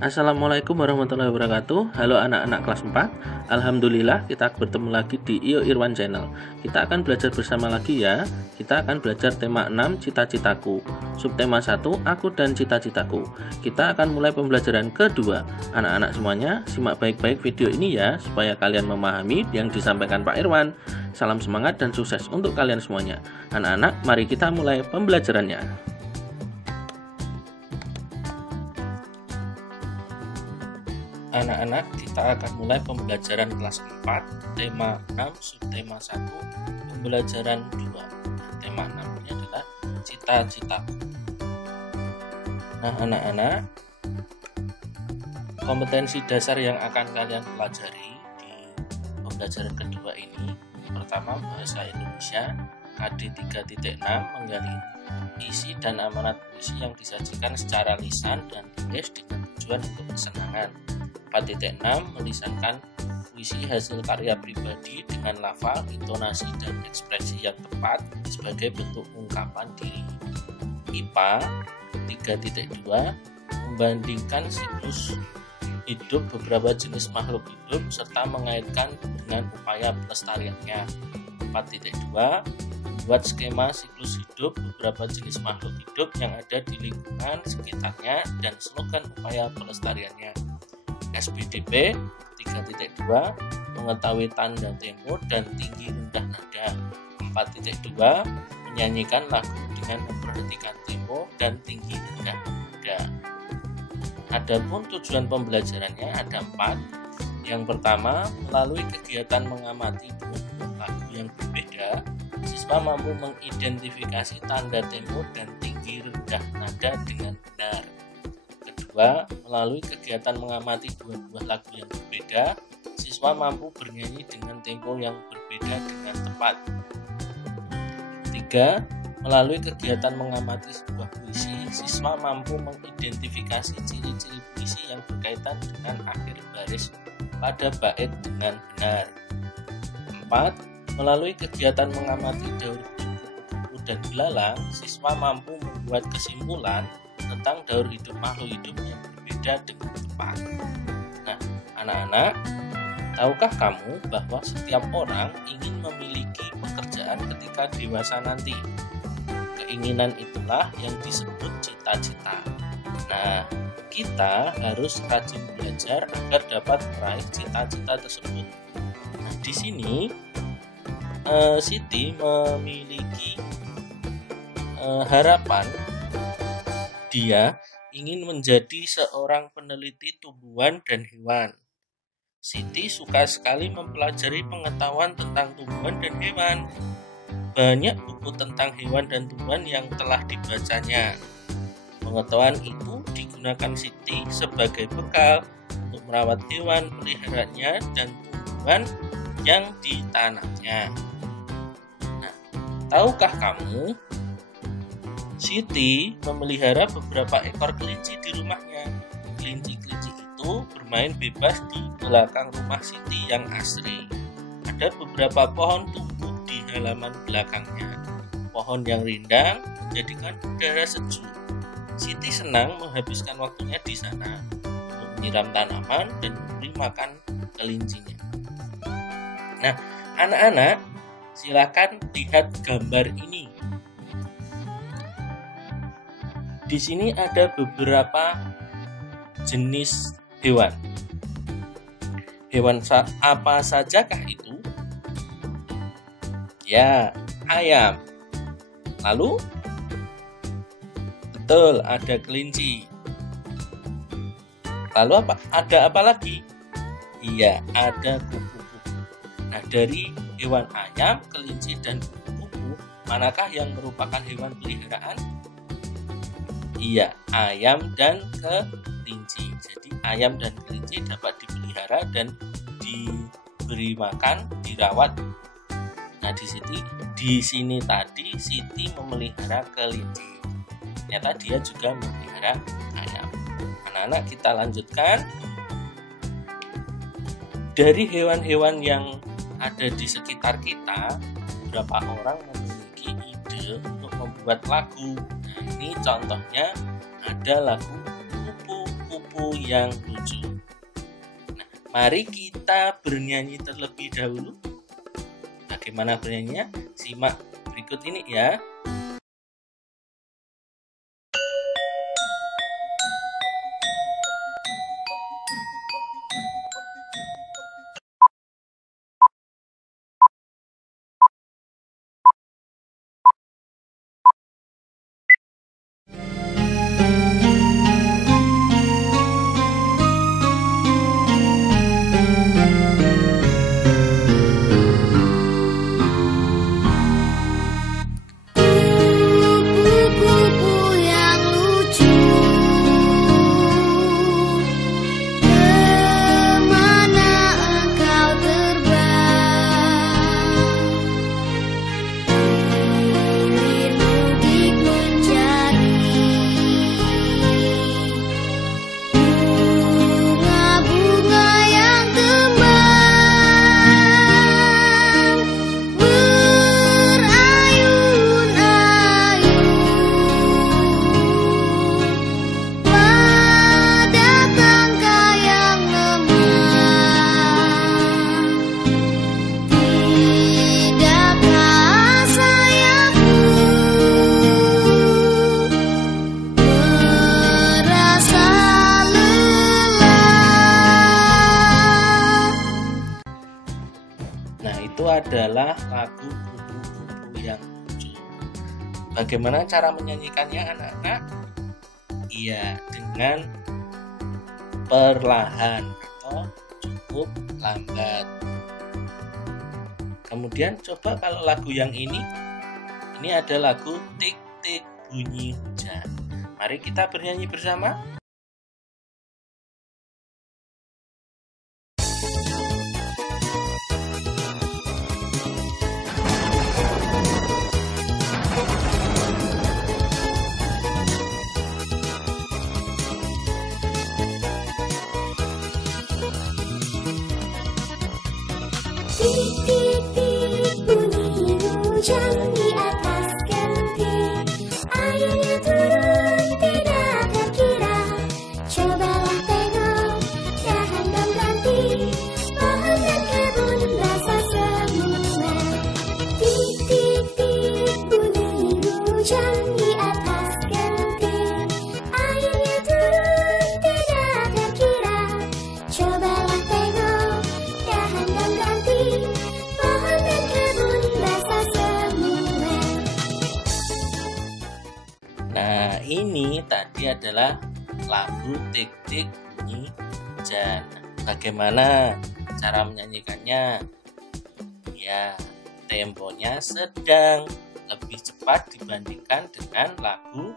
Assalamualaikum warahmatullahi wabarakatuh. Halo anak-anak kelas 4. Alhamdulillah kita bertemu lagi di Iyo Irwan Channel. Kita akan belajar bersama lagi ya. Kita akan belajar tema 6 cita-citaku. Subtema 1 aku dan cita-citaku. Kita akan mulai pembelajaran kedua. Anak-anak semuanya simak baik-baik video ini ya, supaya kalian memahami yang disampaikan Pak Irwan. Salam semangat dan sukses untuk kalian semuanya. Anak-anak, mari kita mulai pembelajarannya. Anak-anak, kita akan mulai pembelajaran kelas 4, tema 6, subtema 1, pembelajaran 2. Tema 6 ini adalah cita-citaku. Nah, anak-anak, kompetensi dasar yang akan kalian pelajari di pembelajaran kedua ini, pertama bahasa Indonesia, KD 3.6, menggali isi dan amanat puisi yang disajikan secara lisan dan tulis dengan tujuan untuk kesenangan. 4.6 melisankan puisi hasil karya pribadi dengan lafal, intonasi, dan ekspresi yang tepat sebagai bentuk ungkapan diri. IPA 3.2 membandingkan siklus hidup beberapa jenis makhluk hidup serta mengaitkan dengan upaya pelestariannya. 4.2 membuat skema siklus hidup beberapa jenis makhluk hidup yang ada di lingkungan sekitarnya dan slogan upaya pelestariannya. SBDP 3.2 mengetahui tanda tempo dan tinggi rendah nada. 4.2 menyanyikan lagu dengan memperhatikan tempo dan tinggi rendah nada. Adapun tujuan pembelajarannya ada 4. Yang pertama, melalui kegiatan mengamati buah-buah lagu yang berbeda, siswa mampu mengidentifikasi tanda tempo dan tinggi rendah nada dengan benar. Kedua, melalui kegiatan mengamati buah-buah lagu yang berbeda, siswa mampu bernyanyi dengan tempo yang berbeda dengan tepat. Tiga, melalui kegiatan mengamati sebuah puisi, siswa mampu mengidentifikasi ciri-ciri puisi yang berkaitan dengan akhir baris pada bait dengan benar. 4. Melalui kegiatan mengamati daur hidup kupu-kupu dan belalang, siswa mampu membuat kesimpulan tentang daur hidup makhluk hidup yang berbeda dengan tepat. Nah, anak-anak, tahukah kamu bahwa setiap orang ingin memiliki pekerjaan ketika dewasa nanti? Keinginan itulah yang disebut cita-cita. Nah, kita harus rajin belajar agar dapat meraih cita-cita tersebut. Nah, di sini Siti memiliki harapan. Dia ingin menjadi seorang peneliti tumbuhan dan hewan. Siti suka sekali mempelajari pengetahuan tentang tumbuhan dan hewan. Banyak buku tentang hewan dan tumbuhan yang telah dibacanya. Pengetahuan itu digunakan Siti sebagai bekal untuk merawat hewan peliharaannya dan tumbuhan yang ditanamnya. Nah, tahukah kamu, Siti memelihara beberapa ekor kelinci di rumahnya. Kelinci-kelinci itu bermain bebas di belakang rumah Siti yang asri. Ada beberapa pohon tumbuh di halaman belakangnya. Pohon yang rindang menjadikan udara sejuk. Siti senang menghabiskan waktunya di sana untuk menyiram tanaman dan memberi makan kelincinya. Nah, anak-anak, silakan lihat gambar ini. Di sini ada beberapa jenis hewan. Hewan apa sajakah itu? Ya, ayam. Lalu, betul, ada kelinci. Lalu apa? Ada apa lagi? Iya, ada kupu-kupu. Nah, dari hewan ayam, kelinci, dan kupu-kupu, manakah yang merupakan hewan peliharaan? Iya, ayam dan kelinci. Jadi ayam dan kelinci dapat dipelihara dan diberi makan, dirawat. Nah, di sini tadi Siti memelihara kelinci. Ternyata dia juga memelihara ayam. Anak-anak, kita lanjutkan. Dari hewan-hewan yang ada di sekitar kita, beberapa orang memiliki ide untuk membuat lagu. Nah, ini contohnya ada lagu kupu-kupu kupu-kupu yang lucu. Nah, mari kita bernyanyi terlebih dahulu. Bagaimana bernyanyinya? Simak berikut ini ya. Nah, itu adalah lagu kupu-kupu yang lucu. Bagaimana cara menyanyikannya anak-anak? Iya, dengan perlahan atau cukup lambat. Kemudian coba kalau lagu yang ini ada lagu Tik Tik Bunyi Hujan. Mari kita bernyanyi bersama. Tik tik tik bunyi hujan di atas genting, airnya turun tidak terkira. Cobalah tengok dahan dan ranting, pohon dan kebun basah semua. Tik tik tik bunyi hujan di atas genting, airnya turun tidak terkira. Cobalah tengok dahan dan ranting, pohon dan kebun basah semua. Nah, ini tadi adalah lagu Tik Tik Bunyi Hujan. Bagaimana cara menyanyikannya? Ya, temponya sedang, lebih cepat dibandingkan dengan lagu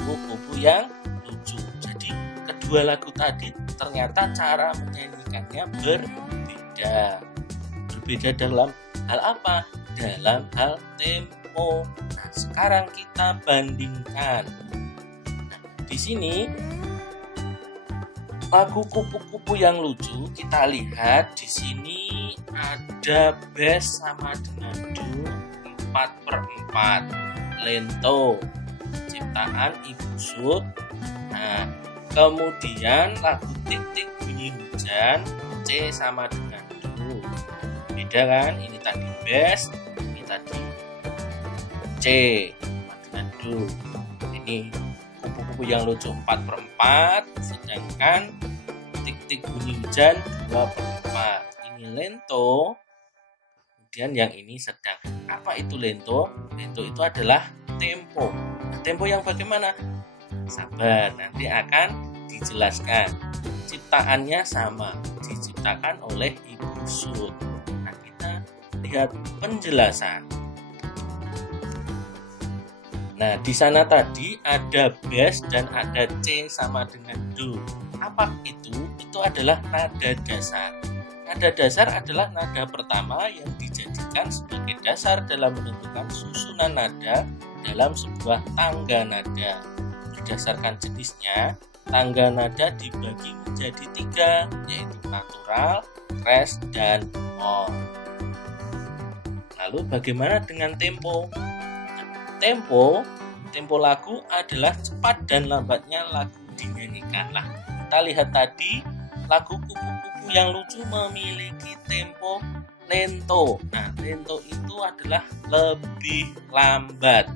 kupu-kupu yang lucu. Jadi, kedua lagu tadi ternyata cara menyanyikannya berbeda. Berbeda dalam hal apa? Dalam hal tempo. Nah, sekarang kita bandingkan. Nah, di sini lagu kupu-kupu yang lucu, kita lihat di sini ada bass sama dengan do 4/4, lento ciptaan Ibu Sud. Nah, kemudian lagu Tik Tik Bunyi Hujan C sama dengan do. Beda kan? Ini tadi bass, ini tadi C sama dengan do. Ini kupu-kupu yang lucu 4/4, sedangkan Tik Tik Bunyi Hujan 2/4. Ini lento, kemudian yang ini sedang. Apa itu lento? Lento itu adalah tempo. Nah, tempo yang bagaimana? Sabar, nanti akan dijelaskan. Ciptaannya sama, diciptakan oleh Ibu Sud. Nah, kita lihat penjelasan. Nah, di sana tadi ada bass dan ada C sama dengan do. Apa itu? Itu adalah nada dasar. Nada dasar adalah nada pertama yang dijadikan sebagai dasar dalam menentukan susunan nada dalam sebuah tangga nada. Berdasarkan jenisnya, tangga nada dibagi menjadi 3, yaitu natural, crest, dan on. Lalu bagaimana dengan tempo? Tempo lagu adalah cepat dan lambatnya lagu dinyanyikan. Lah, kita lihat tadi, lagu Kupu-Kupu yang Lucu memiliki tempo lento. Nah, lento itu adalah lebih lambat.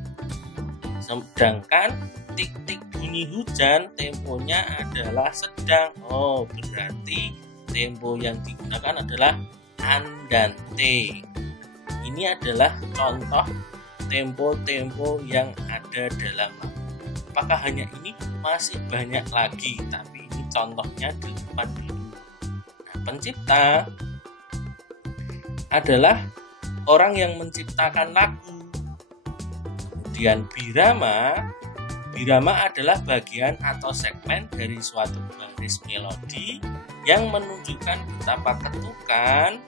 Sedangkan Tik-Tik Bunyi Hujan temponya adalah sedang. Oh, berarti tempo yang digunakan adalah andante. Ini adalah contoh tempo-tempo yang ada dalam lagu. Apakah hanya ini? Masih banyak lagi, tapi ini contohnya 8 dulu. Nah, pencipta adalah orang yang menciptakan lagu. Kemudian birama adalah bagian atau segmen dari suatu baris melodi yang menunjukkan betapa ketukan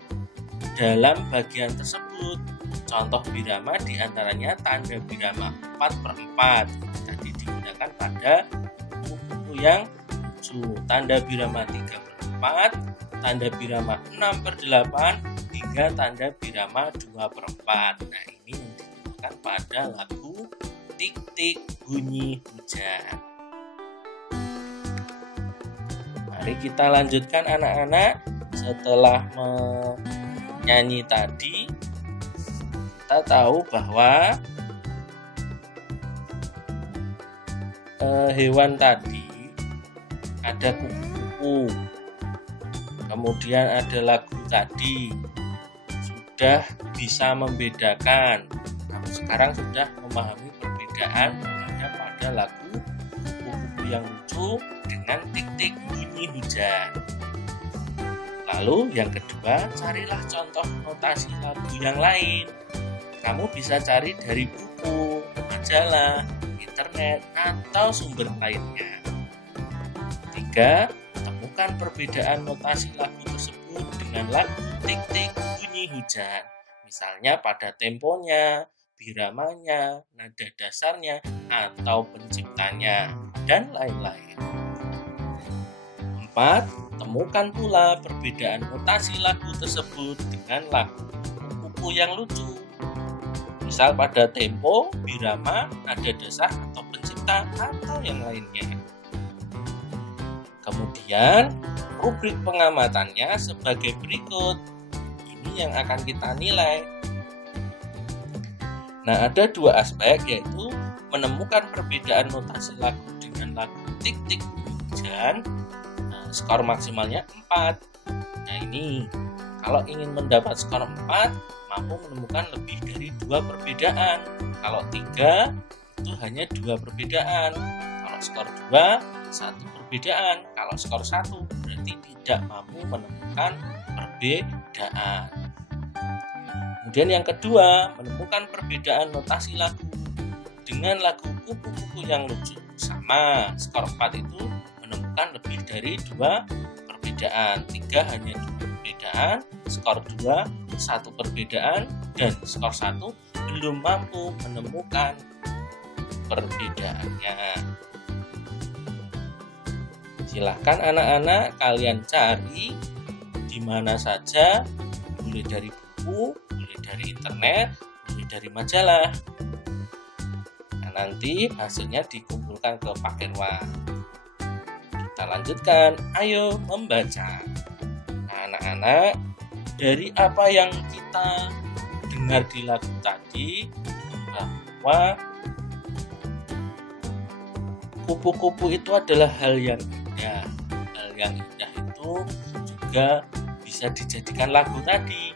dalam bagian tersebut. Contoh birama diantaranya tanda birama 4/4 tadi digunakan pada buku yang lucu, tanda birama 3/4, tanda birama 6/8 hingga tanda birama 2/4. Nah, ini yang digunakan pada lagu Tik-Tik Bunyi Hujan. Mari kita lanjutkan anak-anak. Setelah menyanyi tadi, kita tahu bahwa hewan tadi ada kupu-kupu, kemudian ada lagu tadi, sudah bisa membedakan. Kamu sekarang sudah memahami perbedaan ada pada lagu Kupu-Kupu yang Lucu dengan Tik-Tik Bunyi Hujan. Lalu yang kedua, carilah contoh notasi lagu yang lain. Kamu bisa cari dari buku, majalah, internet, atau sumber lainnya. 3. Temukan perbedaan notasi lagu tersebut dengan lagu Tik-Tik Bunyi Hujan. Misalnya pada temponya, biramanya, nada dasarnya, atau penciptanya, dan lain-lain. 4. Temukan pula perbedaan notasi lagu tersebut dengan lagu Kupu-Kupu yang Lucu. Misal pada tempo, birama, nada dasar, atau pencipta, atau yang lainnya. Kemudian, rubrik pengamatannya sebagai berikut. Ini yang akan kita nilai. Nah, ada 2 aspek, yaitu menemukan perbedaan notasi lagu dengan lagu Tik-Tik Hujan. Nah, skor maksimalnya 4. Nah, ini kalau ingin mendapat skor 4, mampu menemukan lebih dari 2 perbedaan. Kalau 3, itu hanya 2 perbedaan. Kalau skor 2, 1 perbedaan. Kalau skor 1, berarti tidak mampu menemukan perbedaan. Kemudian yang kedua, menemukan perbedaan notasi lagu dengan lagu Kupu-Kupu yang Lucu. Sama, skor 4 itu menemukan lebih dari 2 perbedaan. 3 hanya 2 perbedaan, skor 2 1 perbedaan, dan skor 1 belum mampu menemukan perbedaannya. Silahkan anak-anak kalian cari di mana saja, boleh dari buku, boleh dari internet, boleh dari majalah. Nah, nanti hasilnya dikumpulkan ke Pakenwa. Kita lanjutkan, ayo membaca. Nah, anak-anak, dari apa yang kita dengar di lagu tadi, bahwa kupu-kupu itu adalah hal yang indah. Hal yang indah itu juga bisa dijadikan lagu tadi.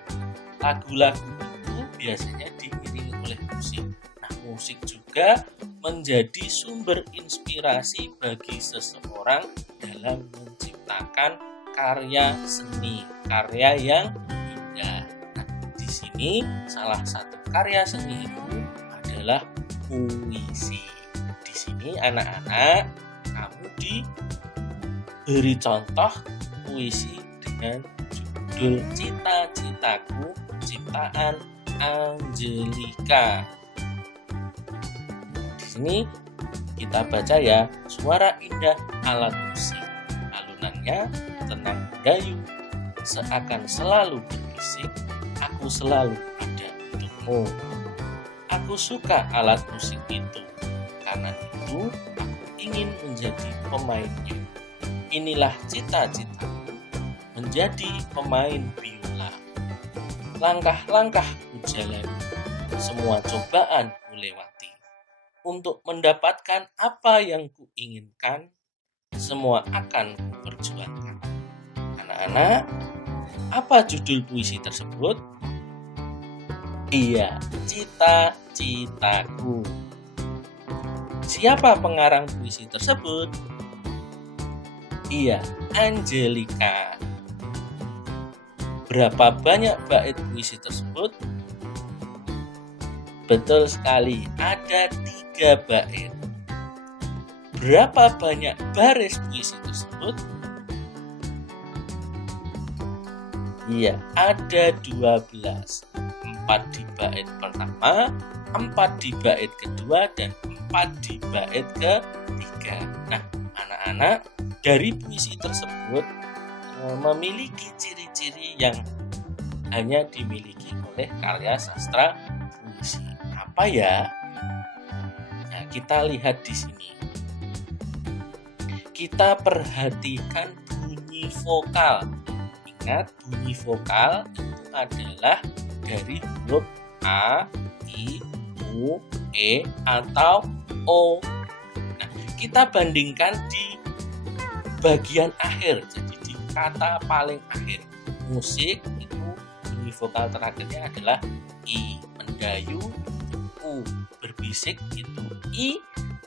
Lagu-lagu itu biasanya diiringi oleh musik. Nah, musik juga menjadi sumber inspirasi bagi seseorang dalam menciptakan karya seni, karya yang indah. Nah, di sini salah satu karya seni itu adalah puisi. Di sini anak-anak, kamu diberi contoh puisi dengan judul Cita-Citaku ciptaan Angelika. Di sini kita baca ya, suara indah alat musik, alunannya tenang dayu, seakan selalu berbisik, aku selalu ada untukmu. Aku suka alat musik itu, karena itu aku ingin menjadi pemainnya. Inilah cita-citaku, menjadi pemain biola. Langkah-langkah ku jalani, semua cobaan ku lewati. Untuk mendapatkan apa yang ku inginkan, semua akan ku perjuangkan. Anak-anak, apa judul puisi tersebut? Iya, cita-citaku. Siapa pengarang puisi tersebut? Iya, Angelika. Berapa banyak bait puisi tersebut? Betul sekali, ada 3 bait. Berapa banyak baris puisi tersebut? Iya, ada 12. 4 di bait pertama, 4 di bait kedua, dan 4 di bait ketiga. Nah, anak-anak, dari puisi tersebut memiliki ciri-ciri yang hanya dimiliki oleh karya sastra puisi. Apa ya? Nah, kita lihat di sini. Kita perhatikan bunyi vokal. Ingat, bunyi vokal itu adalah dari huruf A, I, U, E, atau O. Nah, kita bandingkan di bagian akhir, jadi di kata paling akhir. Musik itu bunyi vokal terakhirnya adalah I, mendayu itu U, berbisik itu I,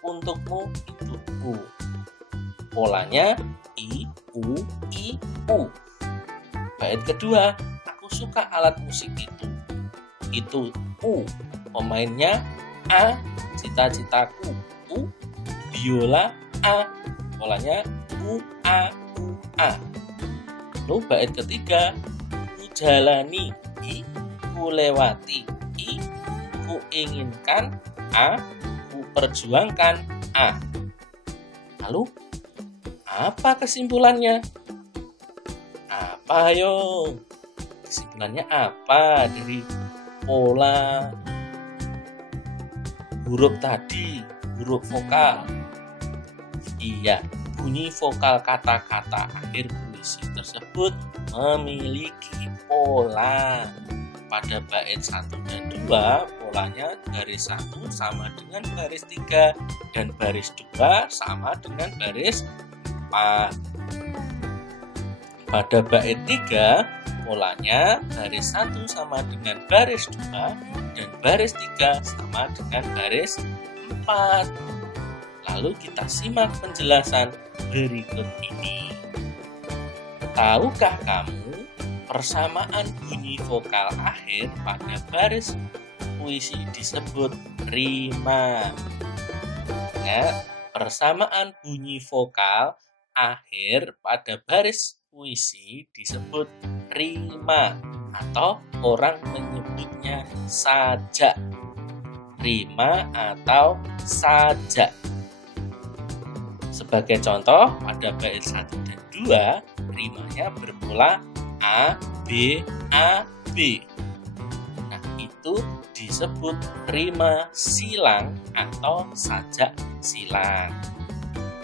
untukmu itu U. Polanya I, U, I, U. Bait kedua, aku suka alat musik itu U. Pemainnya A, cita-citaku U, biola A. Polanya U, A, U, A. Lalu bait ketiga, ku jalani I, ku lewati I, ku inginkan A, ku perjuangkan A. Lalu apa kesimpulannya? Apa ayo? Kesimpulannya apa dari pola huruf tadi, huruf vokal? Iya, bunyi vokal kata-kata akhir puisi tersebut memiliki pola. Pada bait 1 dan 2, polanya baris 1 sama dengan baris 3 dan baris 2 sama dengan baris 4. Pada bait 3, polanya baris 1 sama dengan baris 2 dan baris 3 sama dengan baris 4. Lalu kita simak penjelasan berikut ini. Tahukah kamu persamaan bunyi vokal akhir pada baris puisi disebut rima? Ingat, persamaan bunyi vokal akhir pada baris puisi disebut rima atau orang menyebutnya sajak. Rima atau sajak. Sebagai contoh, pada bait 1 dan 2, rimanya berpola A, B, A, B. Nah, itu disebut rima silang atau sajak silang.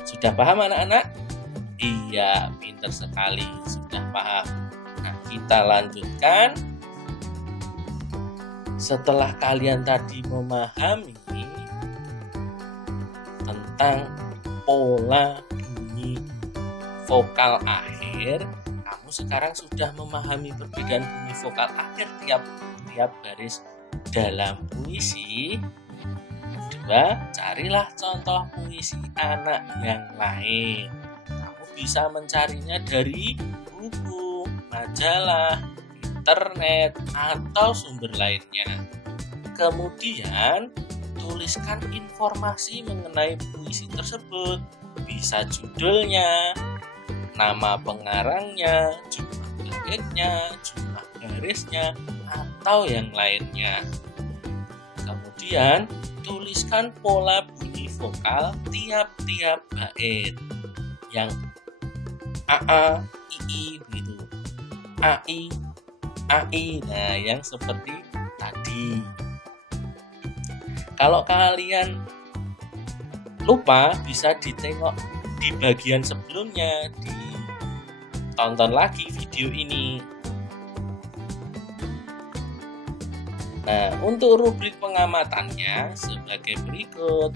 Sudah paham anak-anak? Iya, pintar sekali, sudah paham. Nah, kita lanjutkan. Setelah kalian tadi memahami tentang pola bunyi vokal akhir, kamu sekarang sudah memahami perbedaan bunyi vokal akhir tiap baris dalam puisi. Kedua, carilah contoh puisi anak yang lain. Kamu bisa mencarinya dari buku, majalah, internet, atau sumber lainnya. Kemudian, tuliskan informasi mengenai puisi tersebut. Bisa judulnya, nama pengarangnya, jumlah baitnya, jumlah barisnya, atau yang lainnya. Kemudian, tuliskan pola bunyi vokal tiap-tiap bait. Yang AA, II gitu. AI, AI. Nah, yang seperti tadi. Kalau kalian lupa, bisa ditengok di bagian sebelumnya, ditonton lagi video ini. Nah, untuk rubrik pengamatannya sebagai berikut.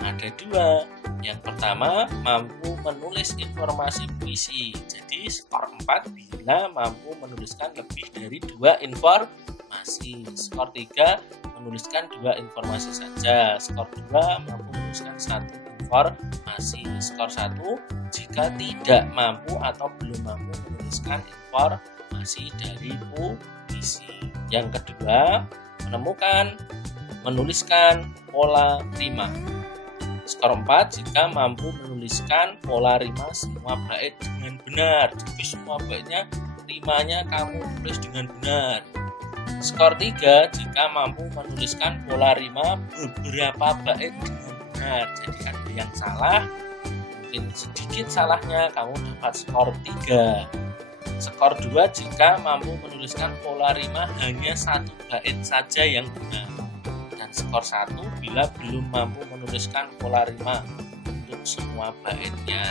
Ada 2. Yang pertama, mampu menulis informasi puisi. Jadi skor 4 bila mampu menuliskan lebih dari 2 informasi. Skor 3 menuliskan 2 informasi saja. Skor 2 mampu menuliskan 1 informasi. Skor 1 jika tidak mampu atau belum mampu menuliskan informasi dari puisi. Yang kedua, menuliskan pola rima. Skor 4 jika mampu menuliskan pola rima semua bait dengan benar. Jadi semua baitnya rimanya kamu tulis dengan benar. Skor 3 jika mampu menuliskan pola rima beberapa bait dengan benar. Jadi ada yang salah, mungkin sedikit salahnya, kamu dapat skor 3. Skor 2 jika mampu menuliskan pola rima hanya 1 bait saja yang benar. Dan skor 1 bila belum mampu menuliskan pola rima untuk semua baitnya.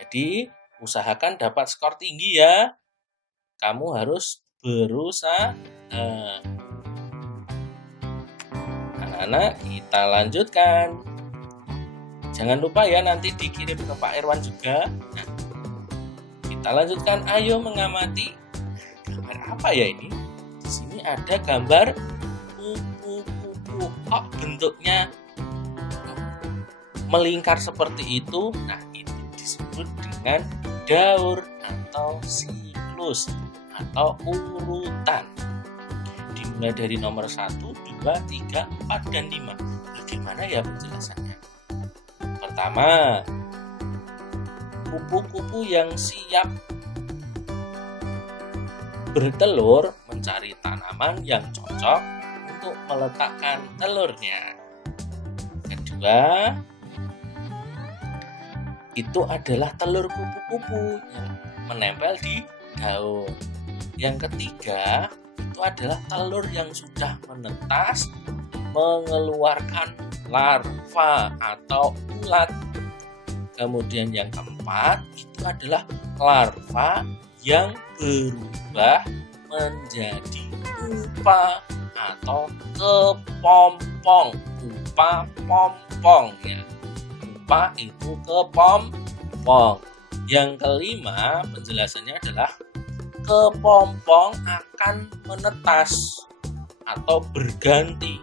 Jadi usahakan dapat skor tinggi ya. Kamu harus berusaha. Anak-anak, kita lanjutkan. Jangan lupa ya nanti dikirim ke Pak Irwan juga. Nah, kita lanjutkan. Ayo mengamati. Gambar apa ya ini? Di sini ada gambar kupu-kupu. Kok bentuknya melingkar seperti itu? Nah, itu disebut dengan daur atau siklus atau urutan. Dimulai dari nomor 1, 2, 3, 4, dan 5. Bagaimana ya penjelasannya? Pertama, kupu-kupu yang siap bertelur mencari tanaman yang cocok untuk meletakkan telurnya. Kedua, itu adalah telur kupu-kupu yang menempel di daun. Yang ketiga, itu adalah telur yang sudah menetas mengeluarkan larva atau ulat. Kemudian yang keempat, itu adalah larva yang berubah menjadi pupa atau kepompong. Pupa pompong ya. Pupa itu kepompong. Yang kelima, penjelasannya adalah kepompong akan menetas atau berganti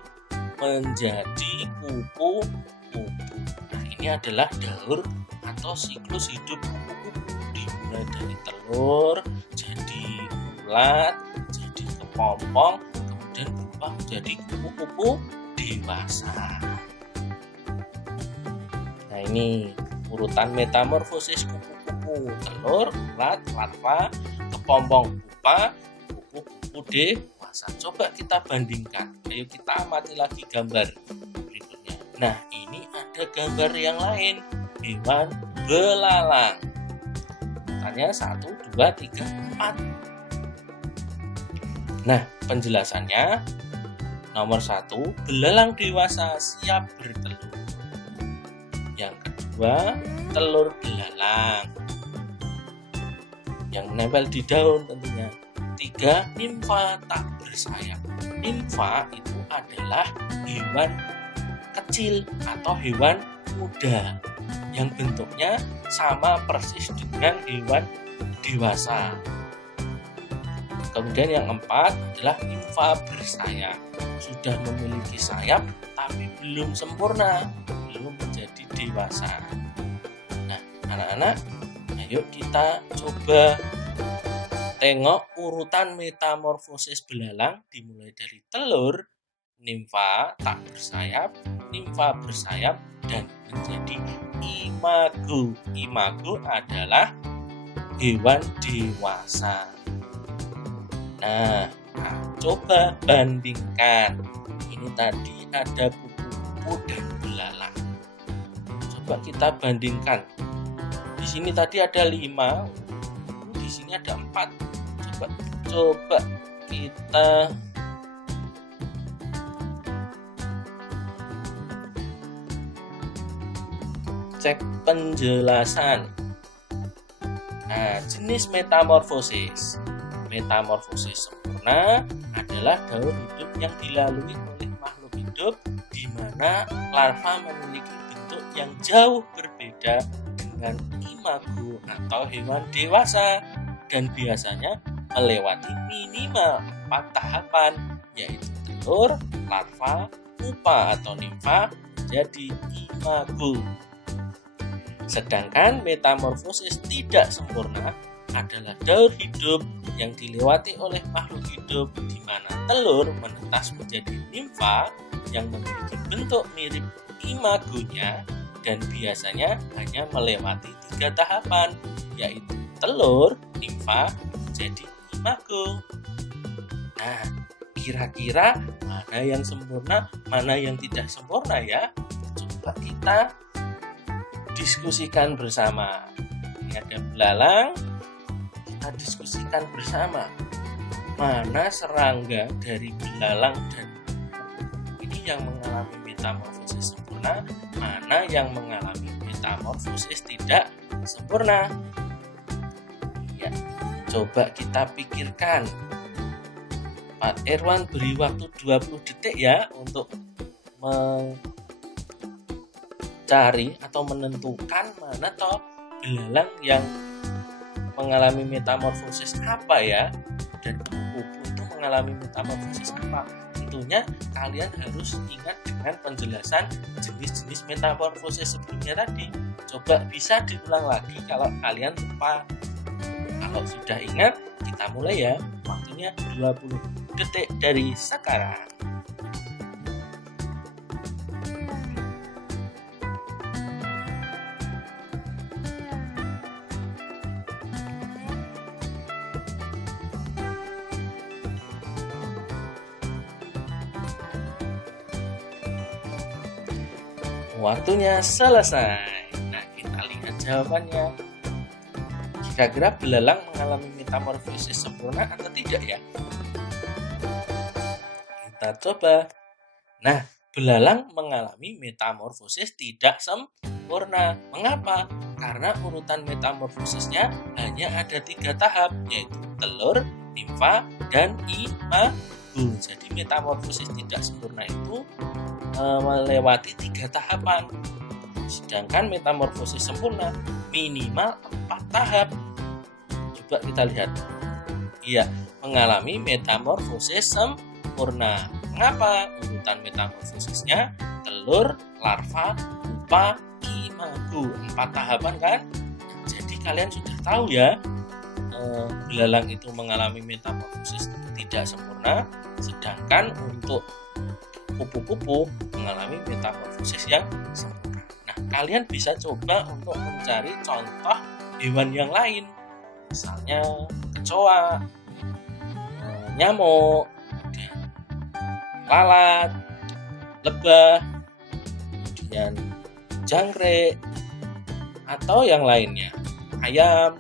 menjadi kupu-kupu. Nah, ini adalah daur atau siklus hidup kupu-kupu, dimulai dari telur, jadi ulat, jadi kepompong, kemudian berubah menjadi kupu-kupu dewasa. Nah, ini urutan metamorfosis kupu-kupu: telur, ulat, larva, kepompong, pupa, kupu-kupu dewasa. Coba kita bandingkan. Ayo kita amati lagi gambar berikutnya. Nah, ini ada gambar yang lain, hewan belalang. Tanya 1, 2, 3, 4. Nah, penjelasannya nomor 1, belalang dewasa siap bertelur. Yang kedua, telur belalang yang menempel di daun tentunya. 3, nimfa tak bersayap. Nimfa itu adalah hewan kecil atau hewan muda yang bentuknya sama persis dengan hewan dewasa. Kemudian yang 4 adalah nimfa bersayap. Sudah memiliki sayap tapi belum sempurna, belum menjadi dewasa. Nah, anak-anak, ayo kita coba tengok urutan metamorfosis belalang dimulai dari telur, nimfa tak bersayap, nimfa bersayap, dan menjadi imago. Imago adalah hewan dewasa. Nah, coba bandingkan. Ini tadi ada kupu-kupu dan belalang. Coba kita bandingkan. Di sini tadi ada 5, di sini ada 4. Coba kita cek penjelasan. Nah, jenis metamorfosis. Metamorfosis sempurna adalah daur hidup yang dilalui oleh makhluk hidup di mana larva memiliki bentuk yang jauh berbeda dengan imago atau hewan dewasa dan biasanya melewati minimal 4 tahapan, yaitu telur, larva, pupa atau nimfa menjadi imago. Sedangkan metamorfosis tidak sempurna adalah daur hidup yang dilewati oleh makhluk hidup di mana telur menetas menjadi nimfa yang memiliki bentuk mirip imagonya dan biasanya hanya melewati 3 tahapan, yaitu telur, nimfa, menjadi imago. Nah, kira-kira mana yang sempurna, mana yang tidak sempurna ya? Coba kita diskusikan bersama. Ini ada belalang, kita diskusikan bersama. Mana serangga dari belalang dan ini yang mengalami metamorfosis sempurna, mana yang mengalami metamorfosis tidak sempurna? Ya, coba kita pikirkan. Pak Irwan beri waktu 20 detik ya untuk mencari atau menentukan mana toh belalang yang mengalami metamorfosis apa ya, dan kupu-kupu itu mengalami metamorfosis apa. Tentunya kalian harus ingat dengan penjelasan jenis-jenis metamorfosis sebelumnya tadi. Coba bisa diulang lagi kalau kalian lupa. Kalau sudah ingat, kita mulai ya. Waktunya 20 detik dari sekarang. Waktunya selesai. Nah, kita lihat jawabannya. Kira-kira belalang mengalami metamorfosis sempurna atau tidak ya? Kita coba. Nah, belalang mengalami metamorfosis tidak sempurna. Mengapa? Karena urutan metamorfosisnya hanya ada 3 tahap, yaitu telur, nimfa, dan imago. Jadi metamorfosis tidak sempurna itu melewati 3 tahapan. Sedangkan metamorfosis sempurna minimal 4 tahap. Coba kita lihat. Iya, mengalami metamorfosis sempurna. Mengapa? Urutan metamorfosisnya telur, larva, pupa, imago. 4 tahapan kan? Jadi kalian sudah tahu ya, belalang itu mengalami metamorfosis tidak sempurna, sedangkan untuk kupu-kupu mengalami metamorfosis yang sempurna. Nah, kalian bisa coba untuk mencari contoh hewan yang lain, misalnya kecoa, nyamuk, lalat, lebah, kemudian jangkrik, atau yang lainnya, ayam.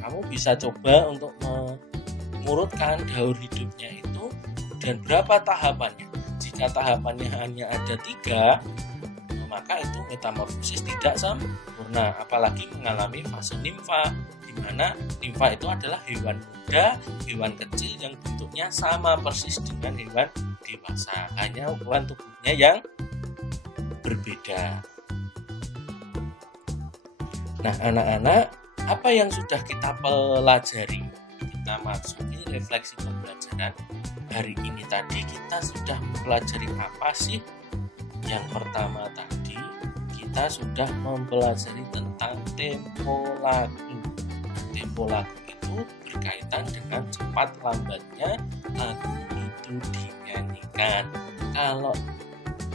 Kamu bisa coba untuk mengurutkan daur hidupnya itu dan berapa tahapannya. Jika tahapannya hanya ada 3, maka itu metamorfosis tidak sempurna, apalagi mengalami fase nimfa, di mana nimfa itu adalah hewan muda, hewan kecil yang bentuknya sama persis dengan hewan dewasa, hanya ukuran tubuhnya yang berbeda. Nah, anak-anak, apa yang sudah kita pelajari? Kita masuki refleksi pembelajaran hari ini. Tadi kita sudah mempelajari apa sih? Yang pertama tadi kita sudah mempelajari tentang tempo lagu. Tempo lagu itu berkaitan dengan cepat lambatnya lagu itu dinyanyikan. Kalau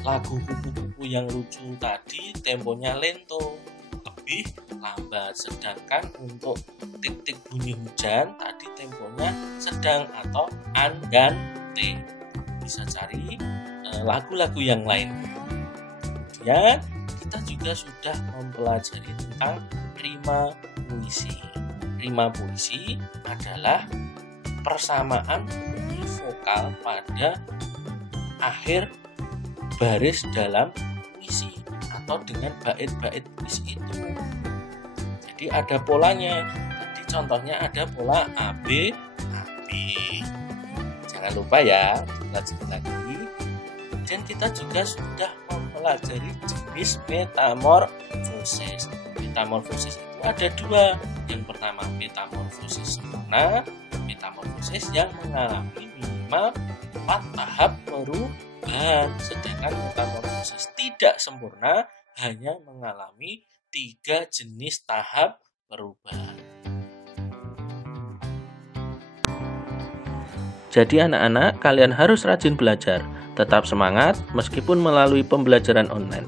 lagu kupu-kupu yang lucu tadi temponya lento, lebih lambat, sedangkan untuk tik-tik bunyi hujan tadi temponya sedang atau andante. Bisa cari lagu-lagu yang lain. Kemudian kita juga sudah mempelajari tentang rima puisi. Rima puisi adalah persamaan bunyi vokal pada akhir baris dalam puisi atau dengan bait-bait puisi itu. Jadi ada polanya. Jadi contohnya ada pola AB, AB. Jangan lupa ya, lanjut lagi. Dan kita juga sudah mempelajari jenis metamorfosis. Metamorfosis itu ada dua. Yang pertama metamorfosis sempurna, metamorfosis yang mengalami minimal 4 tahap perubahan. Sedangkan metamorfosis tidak sempurna hanya mengalami 3 jenis tahap perubahan. Jadi anak-anak, kalian harus rajin belajar. Tetap semangat meskipun melalui pembelajaran online.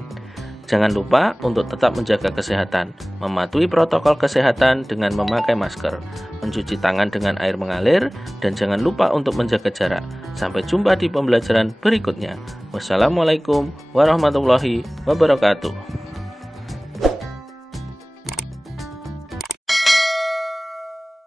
Jangan lupa untuk tetap menjaga kesehatan, mematuhi protokol kesehatan dengan memakai masker, mencuci tangan dengan air mengalir, dan jangan lupa untuk menjaga jarak. Sampai jumpa di pembelajaran berikutnya. Wassalamualaikum warahmatullahi wabarakatuh.